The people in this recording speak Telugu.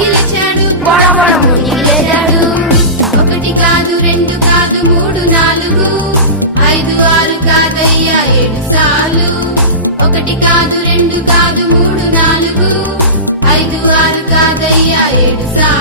మునిగి లేచాడు బొడ బొడ మునిగి లేచాడు. 1 కాదు 2 కాదు 3 4 5 6 కాదయ్యా 7 సార్లు 1 కాదు 2 కాదు 3 4 5 6 కాదయ్యా 7 సార్లు